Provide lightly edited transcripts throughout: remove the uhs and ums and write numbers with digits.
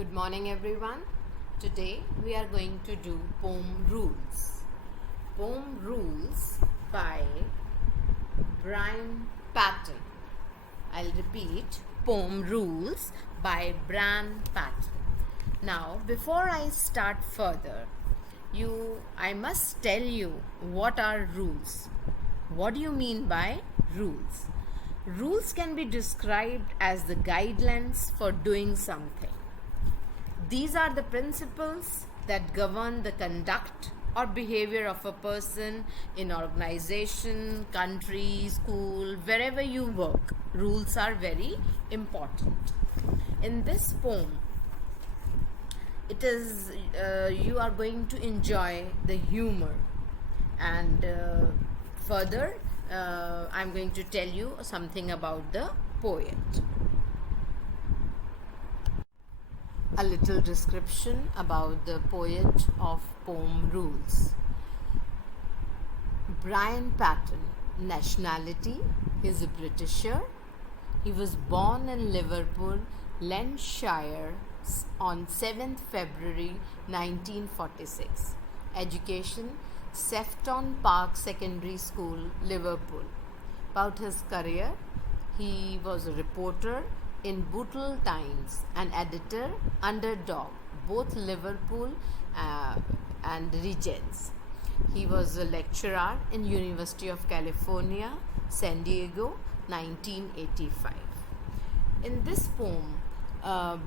Good morning, everyone. Today we are going to do Poem Rules. Poem Rules by Brian Patton. I'll repeat, Poem Rules by Brian Patton. Now, before I start further, I must tell you what are rules. What do you mean by rules? Rules can be described as the guidelines for doing something. These are the principles that govern the conduct or behavior of a person in organization, country, school, wherever you work. Rules are very important. In this poem, you are going to enjoy the humor, and further I'm going to tell you something about the poet. A little description about the poet of Poem Rules. Brian Patton, nationality, he is a Britisher. He was born in Liverpool, Lancashire on 7th February 1946. Education, Sefton Park Secondary School, Liverpool. About his career, he was a reporter in Bootle Times, an editor, Underdog, both Liverpool and Regents. He was a lecturer in University of California, San Diego, 1985. In this poem,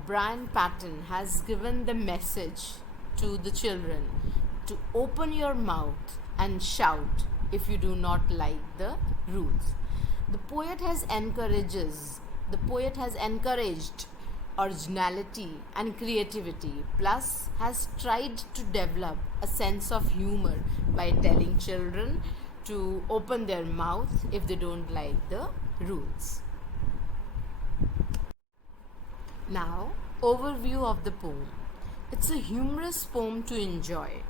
Brian Patton has given the message to the children to open your mouth and shout if you do not like the rules. The poet has encouraged originality and creativity, plus has tried to develop a sense of humor by telling children to open their mouth if they don't like the rules. Now, overview of the poem. It's a humorous poem to enjoy.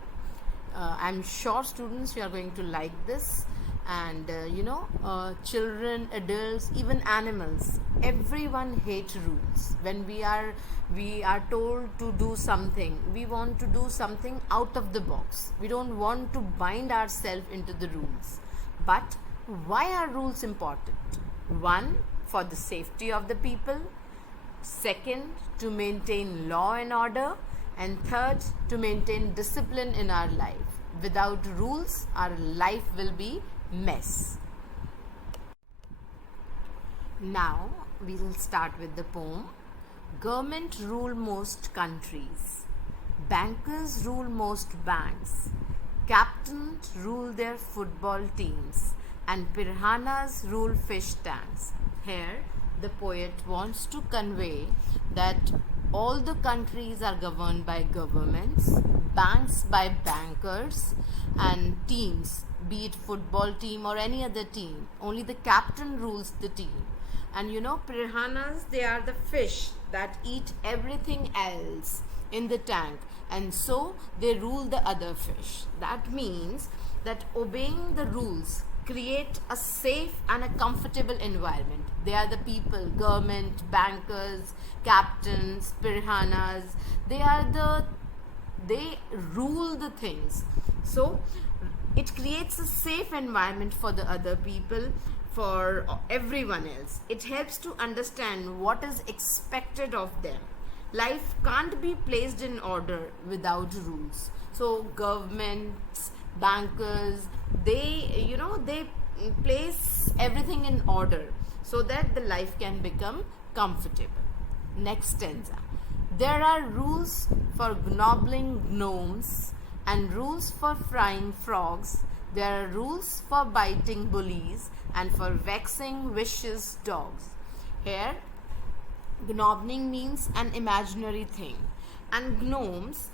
I'm sure students, you are going to like this, and children, adults, even animals, everyone hates rules. When we are told to do something, we want to do something out of the box. We don't want to bind ourselves into the rules. But why are rules important? One, for the safety of the people. Second, to maintain law and order. And third, to maintain discipline in our life. Without rules, our life will be mess. Now we will start with the poem. Government rule most countries. Bankers rule most banks. Captains rule their football teams. And piranhas rule fish tanks. Here the poet wants to convey that all the countries are governed by governments, banks by bankers, and teams, be it football team or any other team. Only the captain rules the team. And piranhas, they are the fish that eat everything else in the tank, and so they rule the other fish. That means that obeying the rules create a safe and a comfortable environment. They are the people, government, bankers, captains, piranhas. They rule the things. So it creates a safe environment for the other people, for everyone else. It helps to understand what is expected of them. Life can't be placed in order without rules. So governments, bankers, they place everything in order so that the life can become comfortable. Next stanza. There are rules for gobbling gnomes and rules for frying frogs. There are rules for biting bullies and for vexing vicious dogs. Here, gobbling means an imaginary thing, and gnomes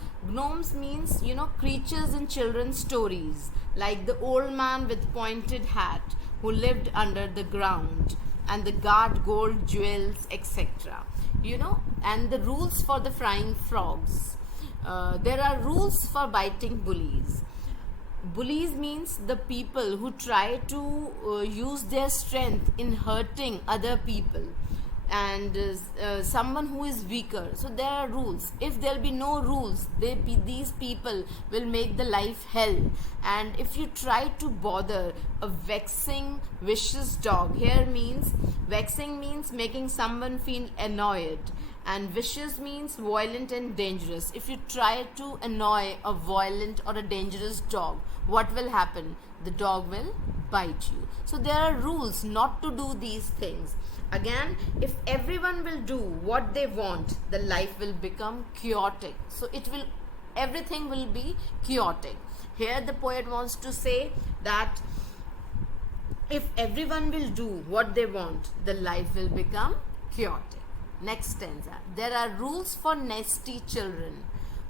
means creatures in children's stories, like the old man with pointed hat who lived under the ground, and the guard gold jewels, etc. And the rules for the frying frogs. There are rules for biting bullies. Bullies means the people who try to use their strength in hurting other people. and someone who is weaker. So there are rules. If there'll be no rules, these people will make the life hell. And if you try to bother a vexing, vicious dog, here means vexing means making someone feel annoyed, and vicious means violent and dangerous. If you try to annoy a violent or a dangerous dog, what will happen? The dog will bite you. So there are rules not to do these things. Again, if everyone will do what they want, the life will become chaotic. So everything will be chaotic. Here the poet wants to say that if everyone will do what they want, the life will become chaotic. Next stanza. There are rules for nasty children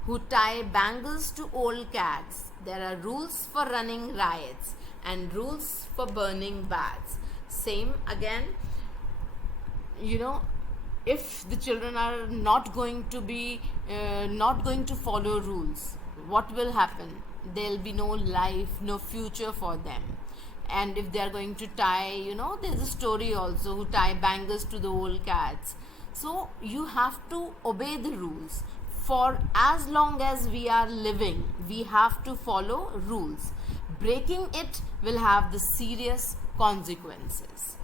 who tie bangles to old cats. There are rules for running riots and rules for burning baths. Same again, if the children are not going to follow rules, what will happen? There'll be no life, no future for them. And if they are going to tie, there's a story also, who tie bangles to the old cats. So you have to obey the rules. For as long as we are living, we have to follow rules. Breaking it will have the serious consequences.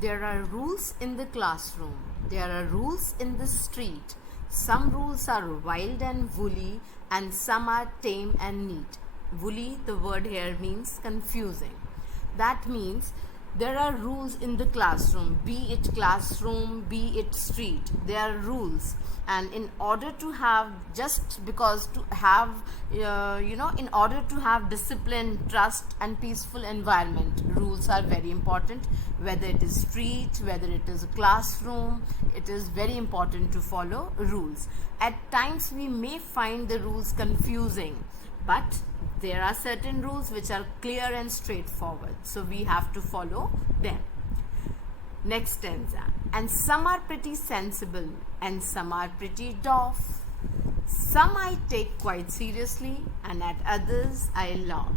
There are rules in the classroom. There are rules in the street. Some rules are wild and woolly, and some are tame and neat. Woolly, the word here means confusing. That means there are rules in the classroom, be it classroom, be it street. There are rules, and in order to have in order to have discipline, trust, and peaceful environment, rules are very important. Whether it is street, whether it is a classroom, it is very important to follow rules. At times we may find the rules confusing, but there are certain rules which are clear and straightforward, so we have to follow them. Next stanza. And some are pretty sensible, and some are pretty daft. Some I take quite seriously, and at others I laugh.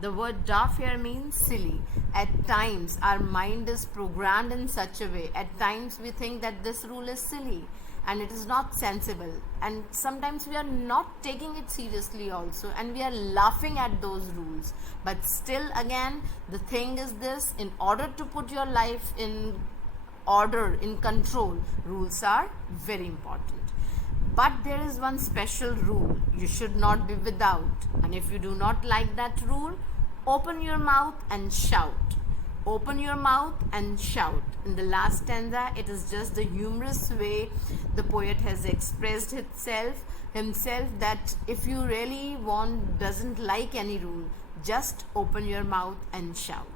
The word daft here means silly. At times our mind is programmed in such a way, at times we think that this rule is silly and it is not sensible, and sometimes we are not taking it seriously also, and we are laughing at those rules. But still again, the thing is this: in order to put your life in order, in control, rules are very important. But there is one special rule you should not be without, and if you do not like that rule, open your mouth and shout. Open your mouth and shout. In the last stanza, it is just the humorous way the poet has expressed himself, that if you really doesn't like any rule, just open your mouth and shout.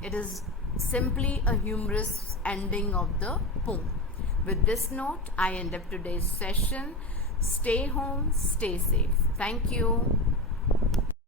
It is simply a humorous ending of the poem. With this note, I end up today's session. Stay home, stay safe. Thank you.